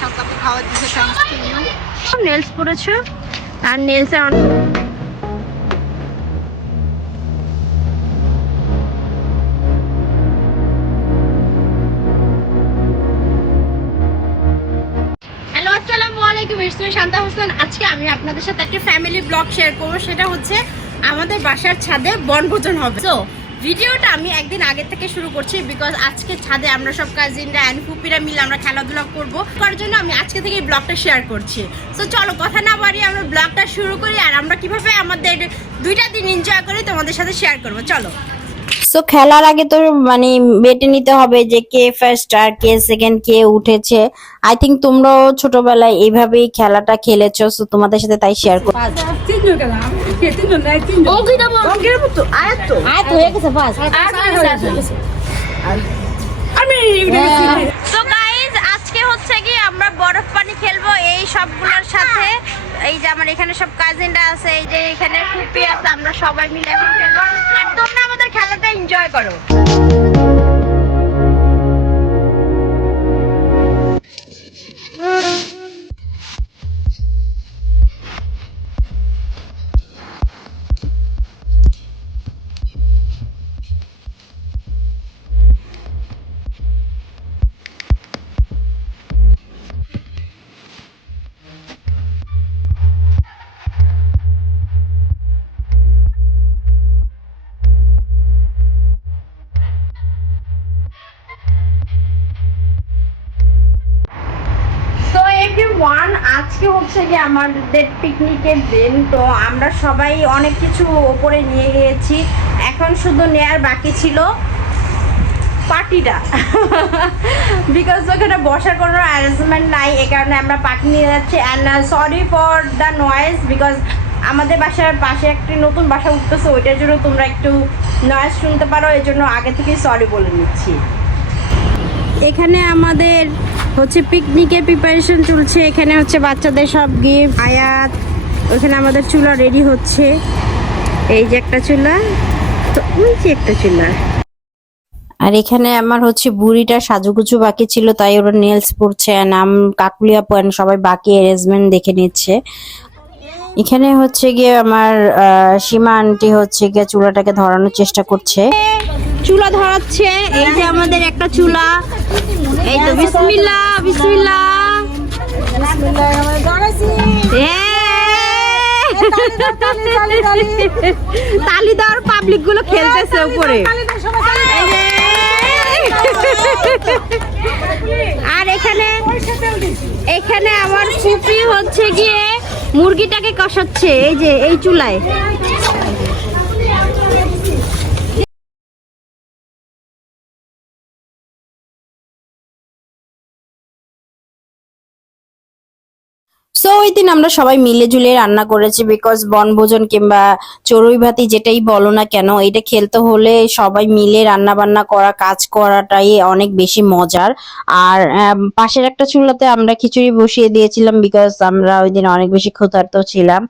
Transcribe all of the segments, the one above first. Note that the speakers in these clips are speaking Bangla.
শান্তাকে খাওয়া দিয়েছে, থ্যাঙ্কস টু ইউ। নেলস পরেছো আর নেলসে শান্তা হোসেন। আজকে আমি আপনাদের সাথে একটা ফ্যামিলি ব্লগ শেয়ার করবো, সেটা হচ্ছে আমাদের বাসার ছাদে বনভোজন হবে। তো ভিডিওটা আমি একদিন আগে থেকে শুরু করছি, বিকজ আজকে ছাদে আমরা সব কাজিনরা অ্যান্ড ফুপিরা মিলে আমরা খেলাধুলা করবো, তার জন্য আমি আজকে থেকে এই ব্লগটা শেয়ার করছি। তো চলো কথা না বাড়িয়ে আমরা ব্লগটা শুরু করি, আর আমরা কিভাবে আমাদের 2টা দিন এনজয় করি তোমাদের সাথে শেয়ার করবো। চলো। সো খেলার আগে তো মানে বেটে নিতে হবে যে কে ফার্স্ট আর কে সেকেন্ড, কে উঠেছে। আই থিঙ্ক তোমরাও ছোটবেলায় এইভাবেই খেলাটা খেলেছো, সো তোমাদের সাথে তাই শেয়ার করো। তো গাইজ আজকে হচ্ছে কি আমরা বরফ পানি খেলবো এই সবগুলোর সাথে। এই যে আমার এখানে সব কাজিনরা আছে, এই যে এখানে ফুপি আছে, আমরা সবাই মিলে এখন খেলবো, আর তোমরা আমাদের খেলাটা এনজয় করো। আজকে হচ্ছে কি আমাদের পিকনিকের দিন। তো আমরা সবাই অনেক কিছু ওপরে নিয়ে গিয়েছি, এখন শুধু নেয়ার বাকি ছিল পার্টিটা। বিকজ ওখানে বসার কোনো অ্যারেঞ্জমেন্ট নাই, এই কারণে আমরা পার্টি নিয়ে যাচ্ছি। And sorry for the noise, because আমাদের বাসার পাশে একটি নতুন বাসা উঠতেছে, ওইটার জন্য তোমরা একটু নয়েজ শুনতে পারো, এই জন্য আগে থেকেই সরি বলে নিচ্ছি। এখানে আমাদের হচ্ছে পিকনিকের প্রিপারেশন চলছে, এখানে হচ্ছে বাচ্চাদের সব গিফট, আয়াত, ওখানে আমাদের চুলা রেডি হচ্ছে। এই যে একটা চুলা, তো ওই যে একটা চুলা। আর এখানে আমার হচ্ছে বুড়িটা সাজুগুজু বাকি ছিল, তাই ওরা নেলস পড়ছে, নাম কাকুলিয়া পয়েন্ট সবাই বাকি অ্যারেঞ্জমেন্ট দেখে নিচ্ছে। এখানে হচ্ছে গিয়ে আমার সীমা আন্টি হচ্ছে গিয়ে চুলাটাকে ধরানোর চেষ্টা করছে, চুলা ধরাচ্ছে। এই যে আমাদের একটা চুলা, এই তো বিসমিল্লাহ বিসমিল্লাহ। তালি দেওয়ার পাবলিক গুলো খেলতেছে উপরে। আর এখানে আমার ফুপি হচ্ছে গিয়ে মুরগিটাকে কষাচ্ছে, এই যে এই চুলায়। সো ওই দিন আমরা সবাই মিলে ঝুলে রান্না করেছি, বিকজ বনভোজন কিংবা চড়ুই ভাতি যেটাই বলো না কেন, এটা খেলতে হলে সবাই মিলে রান্না বান্না করা, কাজ করাটাই অনেক বেশি মজার। আর পাশের একটা চুলাতে আমরা খিচুড়ি বসিয়ে দিয়েছিলাম, বিকজ আমরা ওই দিন অনেক বেশি ক্ষুধার্ত ছিলাম।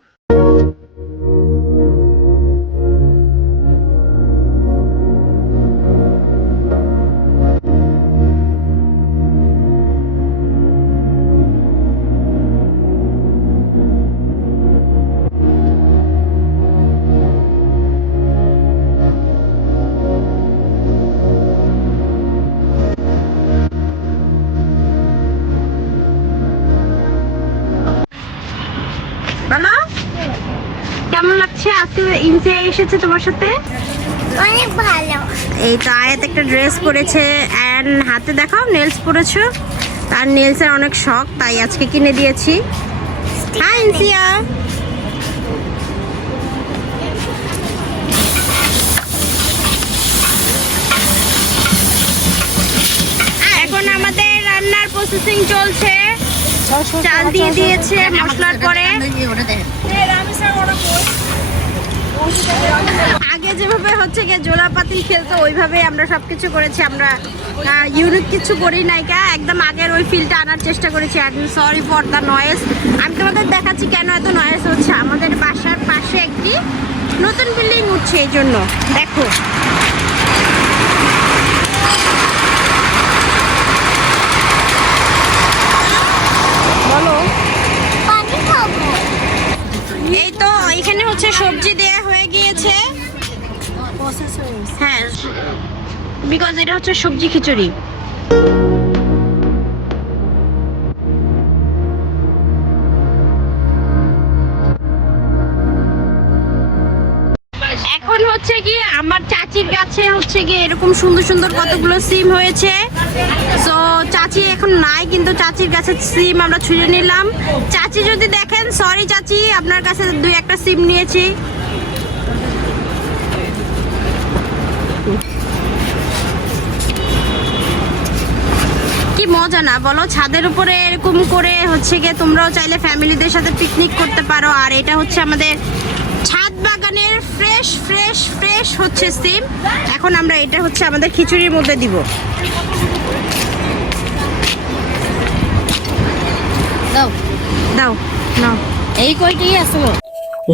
কেমন লাগছে আজকে ইনসে এসেছে তোমার সাথে? অনেক ভালো। এই তো আয়াত একটা ড্রেস পরেছে, এন্ড হাতে দেখাও নেলস পরেছো। তার নেলসের অনেক শখ, তাই আজকে কিনে দিয়েছি। হাই ইনসিয়া। এখন আমাদের রান্নার প্রসেসিং চলছে, চাল দিয়ে দিয়েছে মশলার পরে। আগে যেভাবে হচ্ছে গিয়ে জোলা পাতিল খেলতো ওইভাবে আমরা সবকিছু করেছি, আমরা ইউনিক কিছু করি নাইকা, একদম আগের ওই ফিলটা আনার চেষ্টা করেছি। Sorry for the noise. আমি তোমাদের দেখাচ্ছি কেন এত নয়েজ হচ্ছে। আমাদের বাসার পাশে একটি নতুন বিল্ডিং উঠছে, এই জন্য দেখো। বলো। পানি খাবো। এই তো এখানে হচ্ছে সবজি দেয়া হয়ে গিয়েছে। হ্যাঁ, বিকজ এটা হচ্ছে সবজি খিচুড়ি। এখন হচ্ছে কি আমার চাচির কাছে হচ্ছে কি এরকম সুন্দর সুন্দর কতগুলো সিম হয়েছে। তো চাচি এখন নাই, কিন্তু চাচির কাছে সিম আমরা ছুঁড়ে নিলাম। চাচি যদি দেখেন, সরি চাচি, আপনার কাছে 2-1টা সিম নিয়েছি। কি মজা না বলো, ছাদের উপরে এরকম করে হচ্ছে গিয়ে তোমরাও চাইলে ফ্যামিলিদের সাথে পিকনিক করতে পারো। আর এটা হচ্ছে আমাদের ছাদ বাগানের ফ্রেশ ফ্রেশ ফ্রেশ হচ্ছে সিম। এখন আমরা এটা হচ্ছে আমাদের খিচুড়ির মধ্যে দিব। দাও দাও নাও, এই কয়টি আসলো।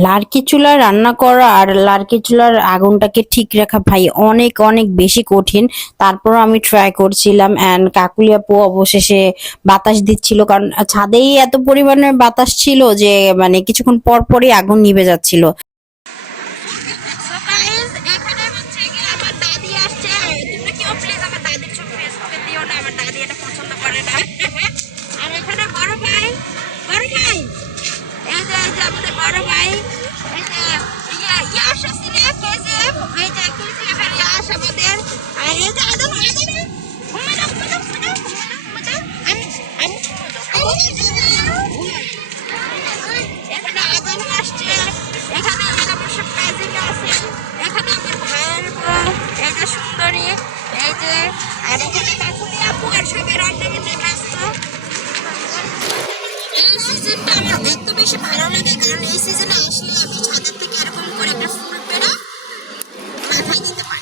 লার্কি চুলা রান্না করা আর লার্কি চুলার আগুনটাকে ঠিক রাখা ভাই অনেক অনেক বেশি কঠিন। তারপর আমি ট্রাই করছিলাম এন্ড কাকুলি আপু অবশেষে বাতাস দিচ্ছিল, কারণ ছাদেই এত পরিমাণে বাতাস ছিল যে মানে কিছুক্ষণ পর পরই আগুন নিভে যাচ্ছিল। এত বেশি ভালো লাগে কারণ এই সিজনে আসলে আমি ছাদের থেকে এরকম করে একটা ফুল পেড়া মাথায় দিতে পারি।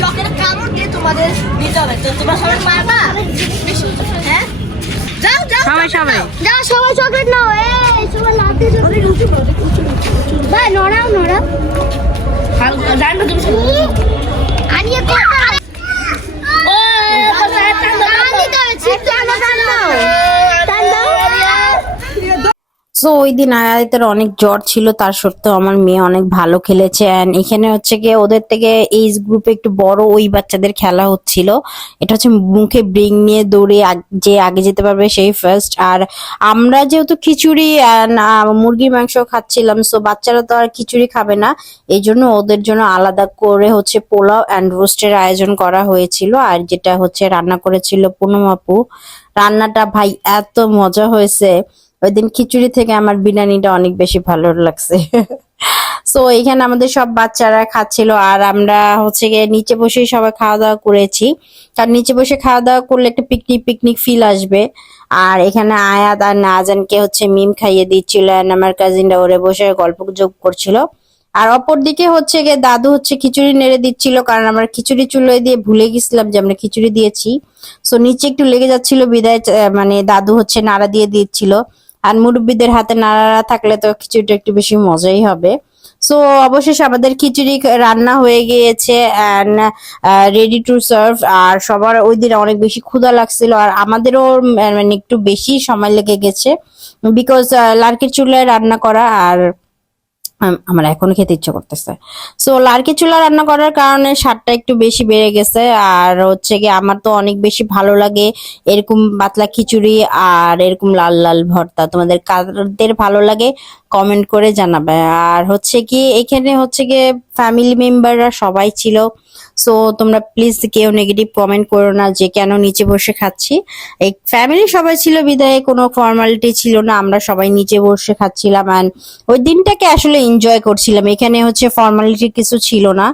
চকের কামড় দিয়ে তোমাদের দিতে হবে, তো তোমরা সবাই পারবা? হ্যাঁ, যাও যাও সবাই সবাই যাও, সবাই চকলেট নাও। এই সবাই লাতে ভাই, নড়াও নড়াও। জানবো তুমি আনিয়ে কো ও টান দাও। সো ওই দিন আয়াতের অনেক জ্বর ছিল, তার সত্ত্বেও আমার মেয়ে অনেক ভালো খেলেছে। এন্ড এখানে হচ্ছে গিয়ে ওদের থেকে এইজ গ্রুপে একটু বড় ওই বাচ্চাদের খেলা হচ্ছিল। এটা হচ্ছে মুখে ব্রিং নিয়ে দৌড়ে যে আগে যেতে পারবে সেই ফার্স্ট। আর আমরা যেহেতু খিচুড়ি মুরগির মাংস খাচ্ছিলাম, সো বাচ্চারা তো আর খিচুড়ি খাবে না, এই জন্য ওদের জন্য আলাদা করে হচ্ছে পোলাও অ্যান্ড রোস্টের আয়োজন করা হয়েছিল। আর যেটা হচ্ছে রান্না করেছিল পুনম আপু। রান্নাটা ভাই এত মজা হয়েছে, ওই দিন খিচুড়ি থেকে আমার বিরিয়ানিটা অনেক বেশি ভালো লাগছে। সো এখানে আমাদের সব বাচ্চারা খাচ্ছিল আর আমরা হচ্ছে গিয়ে নিচে বসেই সবাই খাওয়া দাওয়া করেছি, কারণ নিচে বসে খাওয়া দাওয়া করলে একটা পিকনিক পিকনিক ফিল আসবে। আর এখানে আয়াত আর নাজানকে হচ্ছে মিম খাইয়ে দিচ্ছিল, আমার কাজিনরা ওরে বসে গল্প যোগ করছিল। আর অপরদিকে হচ্ছে গিয়ে দাদু হচ্ছে খিচুড়ি নেড়ে দিচ্ছিল, কারণ আমরা খিচুড়ি চুলোয় দিয়ে ভুলে গেছিলাম যে আমরা খিচুড়ি দিয়েছি। সো নিচে একটু লেগে যাচ্ছিল বিদায় মানে দাদু হচ্ছে নাড়া দিয়ে দিচ্ছিল। আর মুরব্বীদের হাতে নাড়া থাকলে তো খিচুড়িটা একটু বেশি মজাই হবে। সো অবশেষে আমাদের খিচুড়ি রান্না হয়ে গিয়েছে এন্ড রেডি টু সার্ভ। আর সবার ওই দিন অনেক বেশি ক্ষুধা লাগছিল, আর আমাদেরও মানে একটু বেশি সময় লেগে গেছে বিকজ লার্কির চুলায় রান্না করা। আর আমার এখনো খেতে ইচ্ছে করতেছে। সো লার্কি চুলা রান্না করার কারণে স্বাদটা একটু বেশি বেড়ে গেছে। আর হচ্ছে কি আমার তো অনেক বেশি ভালো লাগে এরকম পাতলা খিচুড়ি আর এরকম লাল লাল ভর্তা। তোমাদের কাদের ভালো লাগে কমেন্ট করে জানাবে। আর হচ্ছে কি এখানে হচ্ছে গিয়ে ফ্যামিলি মেম্বাররা সবাই ছিল। সো তোমরা প্লিজ কেউ নেগেটিভ কমেন্ট করো না যে কেন নিচে বসে খাচ্ছি। এই ফ্যামিলি সবাই ছিল বিদায় কোনো ফর্মালিটি ছিল না, আমরা সবাই নিচে বসে খাচ্ছিলাম। অ্যান্ড ওই দিনটাকে আসলে এনজয় করছিলাম। এখানে হচ্ছে ফর্মালিটি কিছু ছিল না।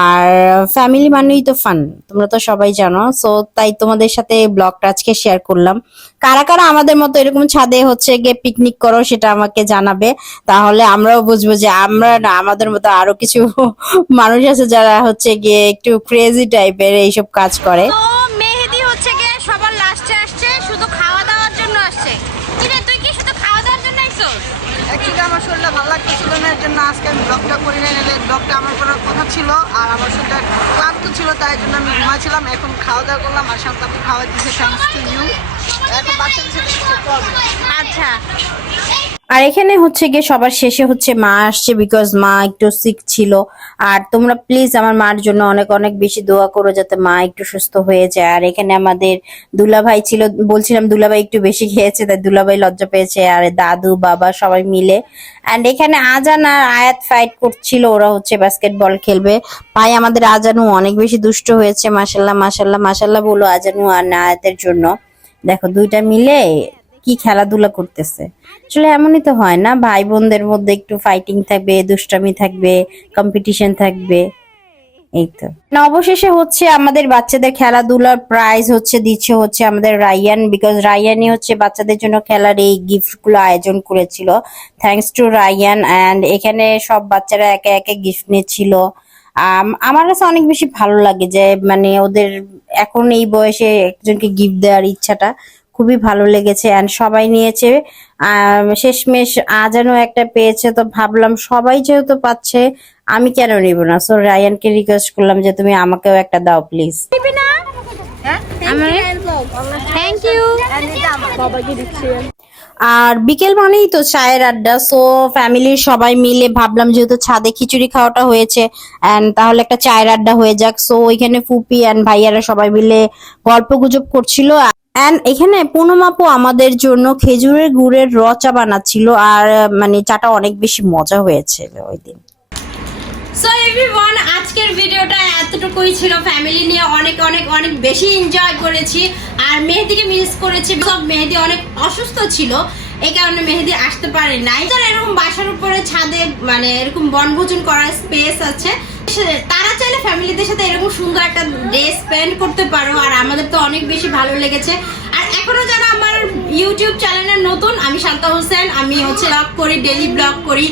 আর ফ্যামিলি মানেই তো ফান, তোমরা তো সবাই জানো। সো তাই তোমাদের সাথে ব্লগটা আজকে শেয়ার করলাম। কারা কারা আমাদের মতো এরকম ছাদে হচ্ছে গিয়ে পিকনিক করো সেটা আমাকে জানাবে, তাহলে আমরাও বুঝবো যে আমরা না আমাদের মতো আরো কিছু মানুষ আছে যারা হচ্ছে গিয়ে একটু ক্রেজি টাইপের এইসব কাজ করে। তো মেহেদি হচ্ছে গিয়ে সবার লাস্টে আসছে, শুধু খাওয়া দাওয়ার জন্য আসছে। কিরে তুই কি শুধু খাওয়া দাওয়ার জন্য আইছস? অ্যাকচুয়ালি আমার শরীরটা ভালো লাগতেছিল না, এর জন্য আজকে আমি ব্লগটা করি নাই, নাহলে ব্লগটা আমার করার কথা ছিল। আর আমার শরীরটা ক্লান্ত ছিল, তাই জন্য আমি ঘুমাচ্ছিলাম। এখন খাওয়া দাওয়া করলাম আর শান্তাকে খাওয়া দিয়েছে, থ্যাঙ্কস টু ইউ। এখন বাচ্চাদের সাথে কিছু করবো। আচ্ছা, আর এখানে হচ্ছে গিয়ে সবার শেষে হচ্ছে মা আসছে, বিকজ মা একটু সিক ছিল। আর তোমরা প্লিজ আমার মার জন্য অনেক অনেক বেশি দোয়া করো যাতে মা একটু সুস্থ হয়ে যায়। আর এখানে আমাদের দুলাভাই ছিল, বলছিলাম দুলাভাই একটু বেশি খেয়েছে তাই দুলাভাই লজ্জা পেয়েছে। আর দাদু বাবা সবাই মিলে। অ্যান্ড এখানে আজান আর আয়াত ফাইট করছিল, ওরা হচ্ছে বাস্কেটবল খেলবে। ভাই আমাদের আজানু অনেক বেশি দুষ্ট হয়েছে, মাশাল্লাহ মাশাল্লাহ মাশাল্লাহ বলো আজানু আর না আয়াতের জন্য। দেখো দুইটা মিলে কি খেলাধুলা করতেছে। আসলে এমনই তো হয় না, ভাই বোনদের মধ্যে একটু ফাইটিং থাকবে, দুষ্টামি থাকবে, কম্পিটিশন থাকবে, এই তো না। অবশেষে হচ্ছে আমাদের বাচ্চাদের খেলাধুলার প্রাইজ হচ্ছে দিচ্ছে হচ্ছে আমাদের রায়ান, বিকজ রায়ানই হচ্ছে বাচ্চাদের জন্য খেলার এই গিফট গুলো আয়োজন করেছিল। Thanks to Ryan. অ্যান্ড এখানে সব বাচ্চারা একে একে গিফট নিচ্ছিল। আমার কাছে অনেক বেশি ভালো লাগে যে মানে ওদের এখন এই বয়সে একজনকে গিফট দেওয়ার ইচ্ছাটা খুবই ভালো লেগেছে। অ্যান্ড সবাই নিয়েছে। শেষমেশ আজানও একটা পেয়েছে, তো ভাবলাম সবাই যেহেতু পাচ্ছে আমি কেন নিব না। সো রায়ানকে রিকোয়েস্ট করলাম যে তুমি আমাকেও একটা দাও প্লিজ। Thank you. আর বিকেল মানেই তো চায়ের আড্ডা। সো ফ্যামিলির সবাই মিলে ভাবলাম যেহেতু ছাদে খিচুড়ি খাওয়াটা হয়েছে এন্ড তাহলে একটা চায়ের আড্ডা হয়ে যাক। সো ওইখানে ফুপি এন্ড ভাইয়ারা সবাই মিলে গল্প গুজব করছিল। এন্ড এখানে পুনম আপু আমাদের জন্য খেজুরের গুড়ের চা বানাচ্ছিল। আর মানে চাটা অনেক বেশি মজা হয়েছে ওই দিন। সো এভরিওয়ান, আজকের ভিডিওটা এতটুকুই ছিল। ফ্যামিলি নিয়ে অনেক অনেক অনেক বেশি এনজয় করেছি। আর মেহেদিকে মিস করেছি, সব মেহেদি অনেক অসুস্থ ছিল, এই কারণে মেহেদি আসতে পারে নাই। তো এরকম বাসার উপরে ছাদে মানে এরকম বনভোজন করার স্পেস আছে, তারা চাইলে ফ্যামিলিদের সাথে এরকম সুন্দর একটা ডে স্পেন্ড করতে পারো। আর আমাদের তো অনেক বেশি ভালো লেগেছে। আর এখনো যারা আমার ইউটিউব চ্যানেলের নতুন, আমি শান্তা হোসেন, আমি হচ্ছে ব্লগ করি, ডেইলি ব্লগ করি,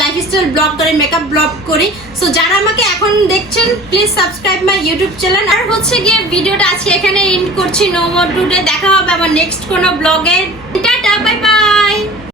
লাইফস্টাইল ব্লগ করি, মেকআপ ব্লগ করি। সো যারা আমাকে এখন দেখছেন please subscribe my YouTube channel. আর হচ্ছে গিয়ে ভিডিওটা আজকে এখানে এন্ড করছি। No more today. দেখা হবে আবার নেক্সট কোনো ব্লগে। Tata, bye by.